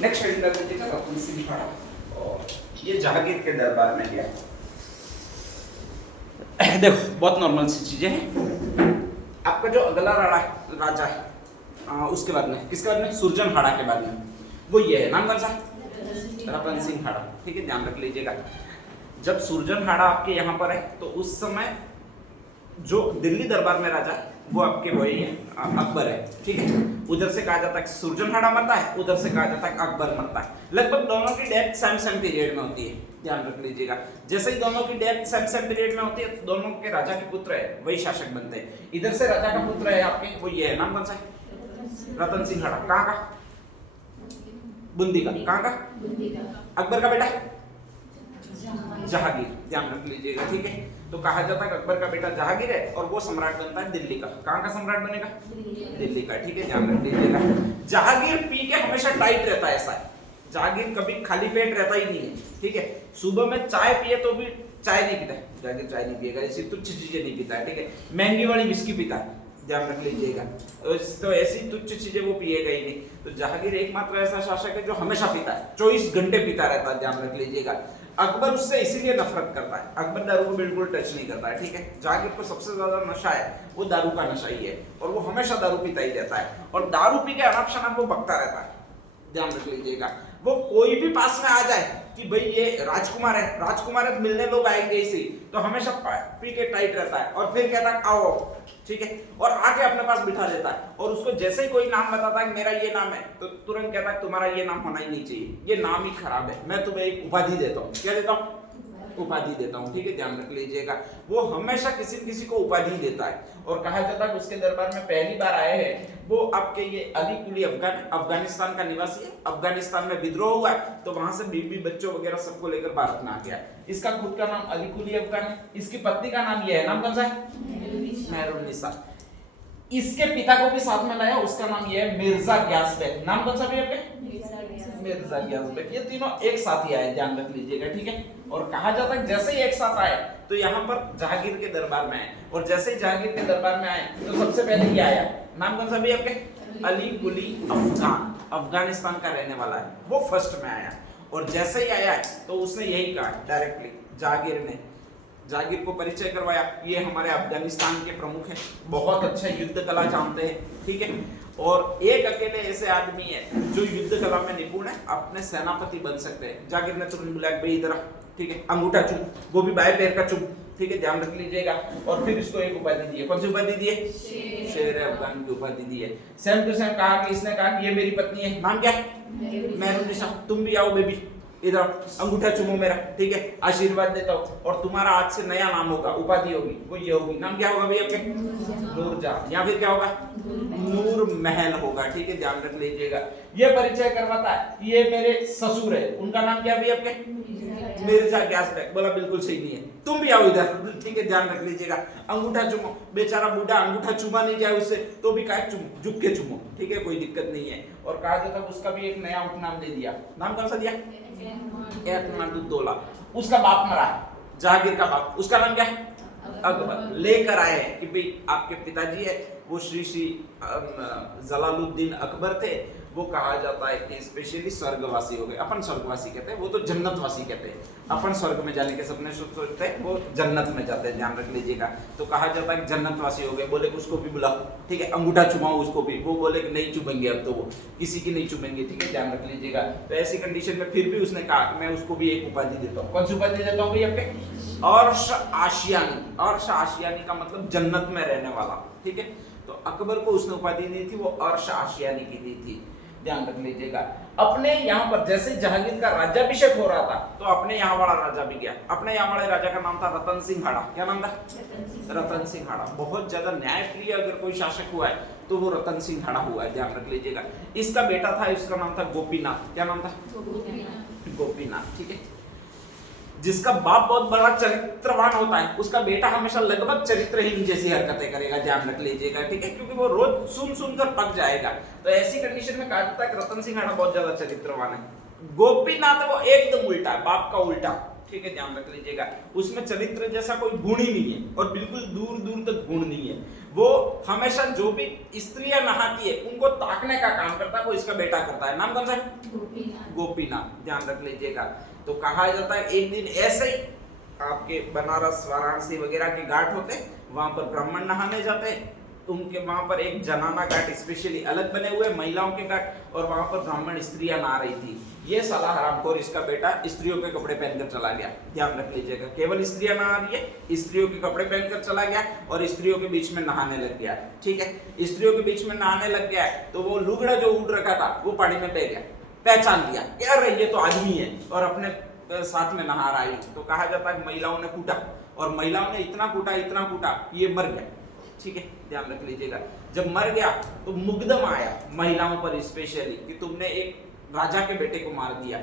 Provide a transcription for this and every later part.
Next heading कर दीजिएगा रतन सिंह हाड़ा, और ये जहांगीर के दरबार में गया। देखो बहुत नॉर्मल सी चीजें हैं। आपका जो अगला राजा है उसके बाद में, किसके बाद में, सुरजन हाड़ा के बाद में, वो ये है, नाम कौन सा, रतन सिंह हाड़ा। ठीक है, ध्यान रख लीजिएगा। जब सुरजन हाड़ा आपके यहाँ पर है तो उस समय जो दिल्ली दरबार में राजा है वो आपके वही है, अकबर है। ठीक है, उधर से कहा जाता है सुरजन हाड़ा मरता है, उधर से कहा जाता है अकबर मरता है। लगभग दोनों की डेथ सेम पीरियड में होती है, ध्यान रख लीजिएगा। जैसे ही दोनों की डेथ सेम पीरियड में होती है तो दोनों के राजा के पुत्र है वही शासक बनते हैं। इधर से राजा का पुत्र है आपके, वो ये है, नाम कौन सा है, रतन सिंह हाड़ा। कहाँ का, बूंदी का। कहाँ का, अकबर का बेटा जहांगीर, ध्यान रख लीजिएगा। ठीक है, तो कहा जाता है अकबर का बेटा जहांगीर है और वो सम्राट बनता है दिल्ली का। कहाँ का सम्राट बनेगा, दिल्ली का। ठीक है, ध्यान रख लीजिएगा। जहांगीर पी के हमेशा टाइट रहता है, ऐसा है, जहांगीर कभी खाली पेट रहता ही नहीं है। ठीक है, सुबह में चाय पिए तो भी चाय नहीं पीता है, जहांगीर चाय नहीं पिएगा, ऐसी तुच्छ चीजें नहीं पीता है। ठीक है, महंगी वाली विस्की पीता है, ध्यान रख लीजिएगा। तो ऐसी तुच्छ चीजें वो पिएगा ही नहीं। तो जहांगीर एकमात्र ऐसा शासक है जो हमेशा पीता है, 24 घंटे पीता रहता है, ध्यान रख लीजिएगा। अकबर उससे इसीलिए नफरत करता है, अकबर दारू को बिल्कुल टच नहीं करता है। ठीक है, जहांगीर को सबसे ज्यादा नशा है वो दारू का नशा ही है, और वो हमेशा दारू पीता ही रहता है, और दारू पी के अनाप शनाप वो बकता रहता है, ध्यान रख लीजिएगा। वो कोई भी पास में आ जाए कि भाई ये राजकुमार है तो मिलने लोग आएंगे इसी, तो हमेशा पी के टाइट रहता है, और फिर कहता है आओ। ठीक है, और आके अपने पास बिठा देता है, और उसको जैसे ही कोई नाम बताता है मेरा ये नाम है, तो तुरंत कहता है तुम्हारा ये नाम होना ही नहीं चाहिए, ये नाम ही खराब है, मैं तुम्हें एक उपाधि देता हूँ। क्या देता हूँ, उपाधि देता हूँ। ठीक है, ध्यान रख लीजिएगा। वो हमेशा किसी न किसी को उपाधि देता है, और कहा जाता है उसके दरबार में पहली बार आए हैं वो आपके ये अली कुली अफगानिस्तान का निवासी है। अफगानिस्तान में विद्रोह हुआ है तो वहां से बीवी बच्चों वगैरह सबको लेकर भारत में आ गया। इसका खुद का नाम अली कुली अफगान है, इसकी पत्नी का नाम ये है, नाम कौन सा है, मेहरुन्निसा। इसके पिता को भी साथ में लाया, उसका नाम ये है मिर्जा ग्यास बेग। नाम कौन सा भी आपके, मिर्जा ग्यास बेग। ये तीनों एक साथ ही आए, ध्यान रख लीजिएगा। ठीक है, और कहा जाता है जैसे ही एक साथ आए तो यहाँ पर जहांगीर के दरबार में आए, और जैसे ही जहांगीर के दरबार में आए तो सबसे पहले ये आया, नाम कौन सा भी आपके, अली कुली अफगान, अफगानिस्तान का रहने वाला है, वो फर्स्ट में आया। और जैसे ही आया तो उसने यही कहा डायरेक्टली, जहांगीर को परिचय करवाया, ये हमारे अफगानिस्तान के प्रमुख हैं, बहुत अच्छा युद्ध कला जानते हैं। ठीक है, और एक अकेले ऐसे आदमी है जो युद्ध कला में निपुण है, अपने सेनापति बन सकते हैं। जहांगीर ने तुरंत बुलाया भाई इधर, ठीक है, अंगूठा चूम, वो भी बाएं पैर का चूम। ठीक है, ध्यान रख लीजिएगा। और फिर इसको एक उपाधि दी है, कौन सी उपाधि दी है, शेर अफगान की उपाधि दी है। सेम टू सेम कहा कि इसने कहा कि ये मेरी पत्नी है, नाम क्या है, मेहरुन्निसा, तुम भी आओ बेबी, इधर अंगूठा चूमो मेरा। ठीक है, आशीर्वाद देता हूँ, और तुम्हारा आज से नया नाम होगा, उपाधि होगी, वो ये होगी, नाम क्या होगा भैया आपके, नूरजहां, या फिर क्या होगा, नूर महल होगा। ठीक है, ध्यान रख लीजिएगा। ये परिचय करवाता है, ये मेरे ससुर है, उनका नाम क्या भी आपके, मिर्जा ग्यास बेग। बोला बिल्कुल सही नहीं है, तुम भी आओ इधर। ठीक है, ध्यान रख लीजिएगा। अंगूठा चूमो, बेचारा बूढ़ा अंगूठा चूमा नहीं जाए उससे, तो भी कहा चूमो, झुक के चूमो। ठीक है, कोई दिक्कत नहीं है। और कहा जाता उसका भी एक नया उपनाम दे दिया, नाम कौन सा दिया, एतमादुद्दौला। उसका बाप मरा है, जहांगीर का बाप, उसका नाम क्या है, अकबर। लेकर आए कि भाई आपके पिताजी है वो श्री जलालुद्दीन अकबर थे, वो कहा जाता है कि स्पेशली स्वर्गवासी हो गए। अपन स्वर्गवासी कहते हैं, वो तो जन्नतवासी कहते हैं। अपन स्वर्ग में जाने के सपने सोचते हैं, वो जन्नत में जाते हैं, ध्यान रख लीजिएगा। तो कहा जाता है कि जन्नतवासी हो गए। बोले उसको भी बुलाओ, ठीक है, अंगूठा चुमाओ उसको भी। वो बोले कि नहीं चुमेंगे, अब तो वो किसी की नहीं चुमेंगे। ठीक है, ध्यान रख लीजिएगा। तो ऐसी कंडीशन में फिर भी उसने कहा मैं उसको भी एक उपाधि देता हूँ। कौन सी उपाधि देता हूँ भाई आपके, अर्श आशियानी। अर्श आशियानी का मतलब जन्नत में रहने वाला। ठीक है, तो अकबर को उसने उपाधि दी थी, वो अर्श आशियानी की दी थी, ध्यान रख लीजिएगा। अपने यहाँ पर जैसे जहांगीर का राज्याभिषेक हो रहा था तो अपने यहाँ वाला राजा भी गया। अपने यहाँ वाले राजा का नाम था रतन सिंह हाड़ा। क्या नाम था, रतन सिंह हाड़ा। बहुत ज्यादा न्यायप्रिय अगर कोई शासक हुआ है तो वो रतन सिंह हाड़ा हुआ है, ध्यान रख लीजिएगा। इसका बेटा था, इसका नाम था गोपीनाथ। क्या नाम था, गोपीनाथ। ठीक है, जिसका बाप बहुत बड़ा चरित्रवान होता है, उसका बेटा हमेशा लगभग चरित्रहीन जैसी हरकतें करेगा, ध्यान रख लीजिएगा। ठीक है, क्योंकि वो रोज सुन कर पक जाएगा। तो ऐसी कंडीशन में कहा जाता है कि रतन सिंह हाड़ा बहुत ज्यादा चरित्रवान है। गोपीनाथ वो एकदम उल्टा, बाप का उल्टा। ठीक है, ध्यान रख लीजिएगा। उसमें चरित्र जैसा कोई गुण ही नहीं है, और बिल्कुल दूर दूर तक गुण नहीं है। वो हमेशा जो भी स्त्रियां नहाती है उनको ताकने का काम करता है, वो इसका बेटा करता है। नाम कौन सा है? गोपीनाथ। ध्यान रख लीजिएगा। तो कहा जाता है एक दिन ऐसे ही आपके बनारस वाराणसी वगैरह के घाट होते, वहां पर ब्राह्मण नहाने जाते, उनके वहां पर एक जनाना घाट स्पेशली अलग बने हुए महिलाओं के घाट, और वहां पर ब्राह्मण स्त्रियां नहा रही थी। ये साला हरामखोर इसका बेटा स्त्रियों के कपड़े पहनकर चला गया। ध्यान रख लीजिएगा, केवल स्त्रियां नहा रही है, स्त्रियों के कपड़े पहनकर चला गया और स्त्रियों के बीच में नहाने लग गया। ठीक है, स्त्रियों के बीच में नहाने लग गया तो वो लुगड़ा जो उड़ रखा था वो पानी में बह गया, पहचान लिया यार ये तो आदमी है और अपने साथ में नहा रहा है। तो कहा जाता है महिलाओं ने कूटा, और महिलाओं ने इतना कूटा ये मर गया। ठीक है, ध्यान रख लीजिएगा। जब मर गया तो मुकदम आया महिलाओं पर स्पेशली कि तुमने एक राजा के बेटे को मार दिया।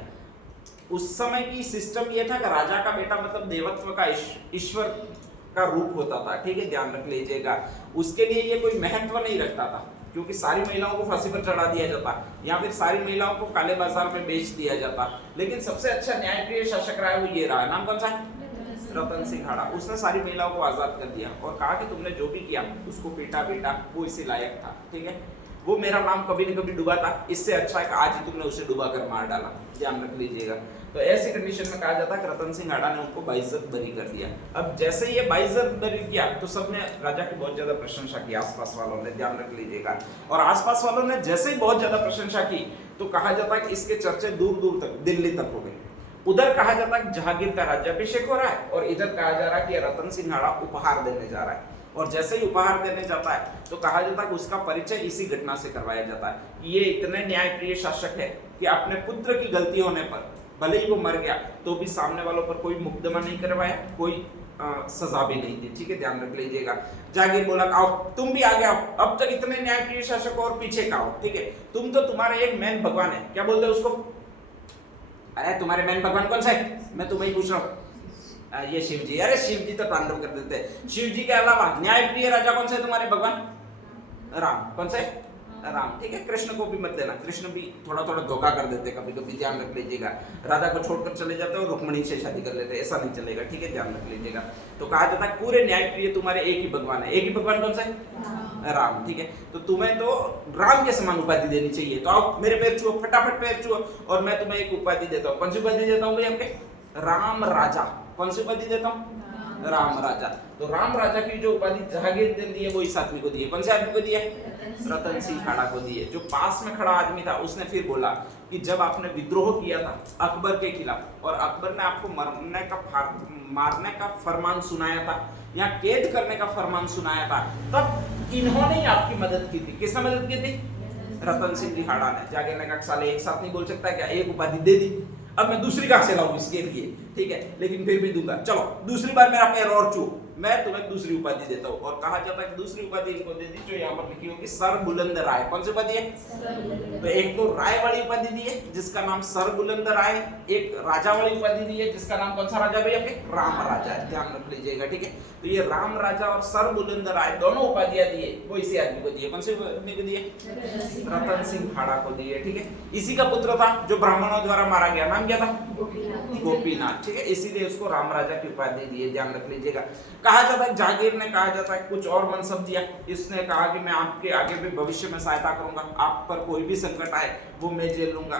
उस समय की सिस्टम ये था कि राजा का बेटा मतलब देवत्व का ईश्वर का रूप होता था। ठीक है, ध्यान रख लीजिएगा। उसके लिए ये कोई महत्व नहीं रखता था, क्योंकि सारी महिलाओं को फांसी पर चढ़ा दिया जाता या फिर सारी महिलाओं को काले बाजार में बेच दिया जाता। लेकिन सबसे अच्छा न्यायप्रिय शासक रहा है वो ये रहा। नाम कौन सा है? रतन सिंह हाड़ा। उसने सारी महिलाओं को आजाद कर दिया और कहा कि तुमने जो भी किया उसको पीटा, वो इसी लायक था। ठीक है, वो मेरा नाम कभी न कभी डूबा था, इससे अच्छा है कि आज ही तुमने उसे डुबा कर मार डाला। ध्यान रख लीजिएगा। तो ऐसी कंडीशन में कहा जाता है कि रतन सिंह हाड़ा ने उनको बाइज्जत बरी कर दिया। अब जैसे ये बाइज्जत बरी किया तो सबने राजा की बहुत ज्यादा प्रशंसा की, आसपास वालों ने। ध्यान रख लीजिएगा। और आसपास वालों ने जैसे ही बहुत ज्यादा प्रशंसा की तो कहा जाता है कि इसके चर्चे दूर दूर तक दिल्ली तक हो गए। उधर कहा जाता है जहांगीर का राज्याभिषेक हो रहा है और इधर कहा जा रहा है कि रतन सिंह हाड़ा उपहार देने जा रहा है। और जैसे ही उपहार देने जाता है तो कहा जाता है कि उसका परिचय इसी घटना से करवाया जाता है कि ये इतने न्यायप्रिय शासक है कि अपने पुत्र की गलती होने पर भले ही वो मर गया तो भी सामने वालों पर कोई मुकदमा नहीं करवाया, कोई सजा भी नहीं दी। ठीक है, ध्यान रख लीजिएगा। जहांगीर बोला आओ तुम भी आगे आओ, अब तक इतने न्यायप्रिय शासक और पीछे का आओ। ठीक है, तुम तो तुम्हारे एक मेन भगवान है, क्या बोलते हैं उसको? अरे तुम्हारे मेन भगवान कौन सा है? मैं तुम्हें पूछ रहा हूँ। ये शिव जी। अरे शिव जी तो तांडव कर देते हैं। शिव जी के अलावा न्यायप्रिय राजा कौन से है तुम्हारे भगवान? राम। कौन से? राम। ठीक है, कृष्ण को भी मत लेना, कृष्ण भी थोड़ा थोड़ा धोखा कर देते कभी कभी। ध्यान रख लीजिएगा। राधा को छोड़कर चले जाते हैं और रुक्मणी से शादी कर लेते हैं, ऐसा नहीं चलेगा। ठीक है, ध्यान रख लीजिएगा। तो कहा जाता है पूरे न्यायप्रिय तुम्हारे एक ही भगवान है। एक ही भगवान कौन सा है? राम। ठीक है, तो तुम्हें तो राम के समान उपाधि देनी चाहिए। तो आओ मेरे पैर छुओ, फटाफट पैर छुओ और मैं तुम्हें एक उपाधि देता हूँ। कौन सी उपाधि देता हूँ भाई? हमके राम राजा। कौन सी उपाधि देता हूँ? राम राजा। तो राम राजा की जो उपाधि जहांगीर ने दी है वो इस आदमी को दी है। कौन से आदमी को दी है? रतन सिंह हाड़ा को दी है। जो पास में खड़ा आदमी था उसने फिर बोला कि जब आपने विद्रोह किया था अकबर के खिलाफ और अकबर ने आपको मारने का फरमान सुनाया था या कैद करने का फरमान सुनाया था, तब इन्होंने ही आपकी मदद की थी। किसने मदद की थी? रतन सिंह हाड़ा ने। जहांगीर ने कहा साले एक साथ नहीं बोल सकता क्या, एक उपाधि दे दी, अब मैं दूसरी कहां से लाऊं इसके लिए? ठीक है, लेकिन फिर भी दूंगा। चलो दूसरी बार मेरा पैर और छू, मैं तुम्हें दूसरी उपाधि देता हूं। और कहा जाता है कि दूसरी उपाधि इनको दे दी जो यहाँ पर लिखी होगी सर बुलंद राय। कौन सी उपाधि है? तो एक तो राय वाली उपाधि दी है जिसका नाम सर बुलंद राय, एक राजा वाली उपाधि दी है जिसका नाम कौन सा राजा भैया? राम राजा है। ध्यान रख लीजिएगा। ठीक है, तो ये राम राजा और सर बुलंद राय दोनों उपाधियां दी है वो इसी आदमी को दी है। कौन सी आदमी को दी है? रतन सिंह हाड़ा को दी है। ठीक है, इसी का पुत्र था जो ब्राह्मणों द्वारा मारा गया। नाम क्या था? गोपीनाथ। ठीक है, इसीलिए उसको राम राजा की उपाधि दी है। ध्यान रख लीजिएगा। कहा जाता है जहांगीर ने कहा जाता है कुछ और मनसब दिया। इसने कहा कि मैं आपके आगे भी भविष्य में सहायता करूंगा, आप पर कोई भी संकट आए वो मैं झेल लूंगा।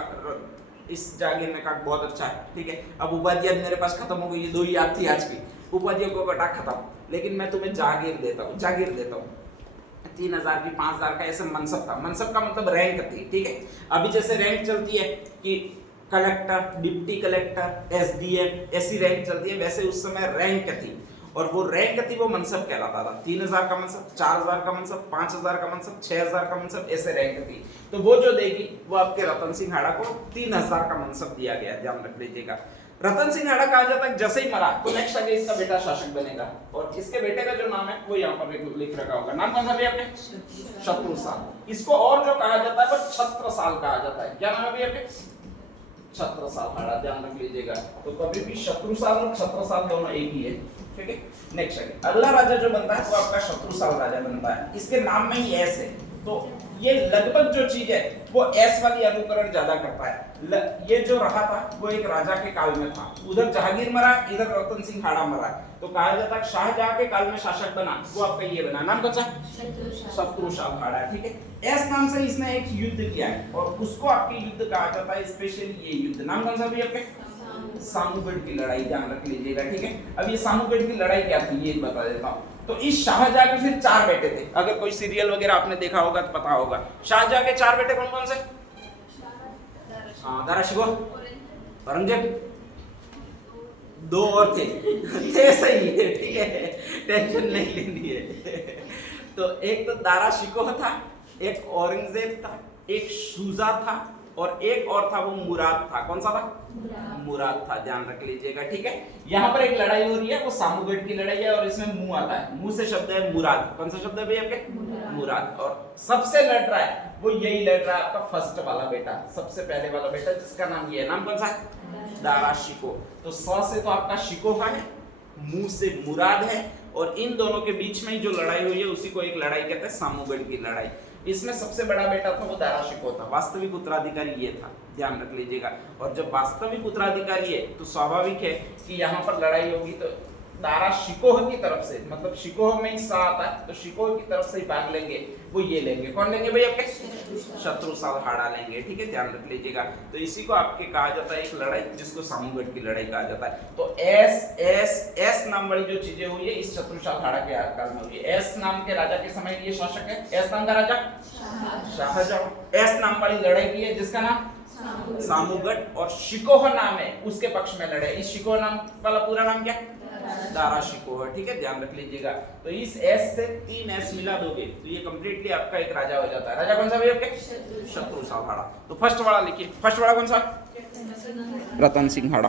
इस जहांगीर ने कहा बहुत अच्छा है। ठीक है, अब उपाधियां मेरे पास खत्म हो गई, ये दो ही याद थी आज की, उपाधियों को कटा खत्म, लेकिन मैं तुम्हें जहांगीर देता हूँ। जहांगीर देता हूँ 3000 की 5000 का ऐसे मनसब था। मनसब का मतलब रैंक थी। ठीक है, अभी जैसे रैंक चलती है कि कलेक्टर, डिप्टी कलेक्टर, एसडीएम, ऐसी रैंक चलती है, वैसे उस समय रैंक थी और वो रैंक थी वो मनसब कहलाता था। 3000 का मनसब, 4000 का मनसब, 5000 का मनसब, 6000 का मनसब, ऐसे रैंक थी। तो वो जो देगी वो आपके रतन सिंह हाड़ा को 3000 का मनसब दिया गया। ध्यान रख लीजिएगा। रतन सिंह हाड़ा कहा जाता है जैसे ही मरा तो नेक्स्ट आगे इसका बेटा शासक बनेगा और इसके बेटे का जो नाम है वो यहाँ पर लिख रखा होगा। नाम कौन सा भैया आपने? शत्रुसाल। इसको और जो कहा जाता है वो छत्रसाल कहा जाता है। क्या नाम है भैया आपके? छत्रसाल हाड़ा। ध्यान रख लीजिएगा। तो कभी भी शत्रुसाल और छत्रसाल दोनों एक ही है। ठीक है, नेक्स्ट अगला राजा जो बनता है वो आपका शत्रुसाल राजा बनता है। इसके नाम में ही एस है तो ये लगभग जो चीज है वो एस वाली अनुकरण ज्यादा करता है। ये जो रहा था वो एक राजा के काल में था, उधर जहांगीर मरा, इधर रतन सिंह हाड़ा मरा, तो कहा जाता है शाहजहां के काल में शासक बना वो आपका ये बना, नाम कौन सा? शत्रु शाह हाड़ा, ठीक है। एस नाम से इसने एक युद्ध किया है और उसको आपके युद्ध कहा जाता है, स्पेशली ये युद्ध, नाम कौन सा भैया आपके? सामूगढ़ की लड़ाई, ध्यान रख लीजिएगा, ठीक है। अब ये सामूगढ़ की लड़ाई क्या थी ये बता देता हूँ। तो इस शाहजहां के फिर 4 बेटे थे, अगर कोई सीरियल वगैरह आपने देखा होगा तो पता होगा। शाहजहां के 4 बेटे कौन कौन से? दारा शिकोह, औरंगजेब, 2 और थे सही है, ठीक है, टेंशन नहीं लेनी है। तो एक तो दारा शिकोह था, एक औरंगजेब था, एक शुजा था और एक और था वो मुराद था। कौन सा था? मुराद था, ध्यान रख लीजिएगा, ठीक है। यहाँ पर एक लड़ाई हो रही है, वो सामूगढ़ की लड़ाई है और इसमें मुंह आता है, मुंह से शब्द है मुराद। कौन सा शब्द है भैया आपके? मुराद। और सबसे लड़ रहा है वो यही लड़ रहा है आपका फर्स्ट वाला बेटा, सबसे पहले वाला बेटा जिसका नाम ये है, नाम कौन सा है? दारा शिकोह। तो स से तो आपका शिकोह है, मुंह से मुराद है और इन दोनों के बीच में ही जो लड़ाई हुई है उसी को एक लड़ाई कहते हैं, सामूगढ़ की लड़ाई। इसमें सबसे बड़ा बेटा था वो दारा शिकोह था, वास्तविक उत्तराधिकारी ये था, ध्यान रख लीजिएगा। और जब वास्तविक उत्तराधिकारी है तो स्वाभाविक है कि यहाँ पर लड़ाई होगी, तो दारा शिकोह की तरफ से, मतलब शिकोह में ही सा आता है, तो शिकोह की तरफ से ही भाग लेंगे, वो ये लेंगे, कौन लेंगे भाई आपके? शत्रु शाह हाड़ा लेंगे, ठीक है, ध्यान रख लीजिएगा। तो इसी को आपके कहा जाता है एक लड़ाई, जिसको सामूगढ़ की लड़ाई कहा जाता है। तो एस नाम वाली जो चीजें हुई है इस शत्रु शाह हाड़ा के काल में हुई है। एस नाम के राजा के समय ये शासक है, एस नाम का राजा शाहजहां, एस नाम वाली लड़ाई की है जिसका नाम सामूगढ़, और शिकोह नाम है उसके पक्ष में लड़े। इस शिकोह नाम वाला पूरा नाम क्या? दारा शिकोह, ठीक है, ध्यान रख लीजिएगा। तो इस एस से 3 एस मिला दोगे तो ये कंप्लीटली आपका एक राजा हो जाता है। राजा कौन सा भैया आपके? शत्रु शाह हाड़ा। तो फर्स्ट वाला लिखिए, फर्स्ट वाला कौन सा? रतन सिंह हाड़ा।